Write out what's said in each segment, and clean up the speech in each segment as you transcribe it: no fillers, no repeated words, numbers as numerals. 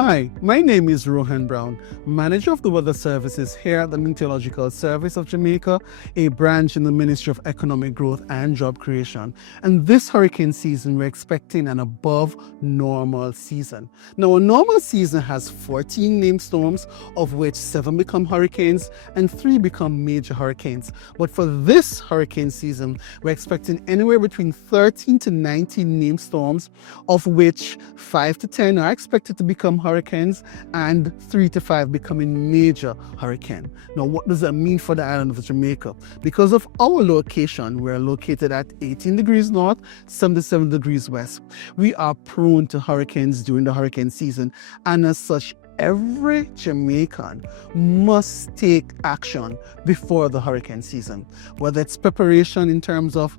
Hi, my name is Rohan Brown, Manager of the Weather Services here at the Meteorological Service of Jamaica, a branch in the Ministry of Economic Growth and Job Creation. And this hurricane season, we're expecting an above normal season. Now, a normal season has 14 named storms, of which 7 become hurricanes and 3 become major hurricanes. But for this hurricane season, we're expecting anywhere between 13 to 19 named storms, of which 5 to 10 are expected to become hurricanes and 3 to 5 becoming major hurricane. Now, what does that mean for the island of Jamaica? Because of our location, we're located at 18 degrees north, 77 degrees west. We are prone to hurricanes during the hurricane season, and as such, every Jamaican must take action before the hurricane season, whether it's preparation in terms of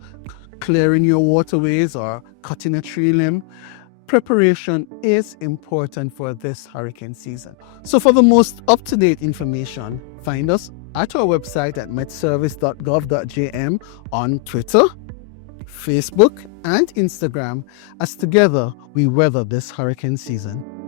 clearing your waterways or cutting a tree limb. Preparation is important for this hurricane season. So for the most up-to-date information, find us at our website at metservice.gov.jm, on Twitter, Facebook, and Instagram, as together we weather this hurricane season.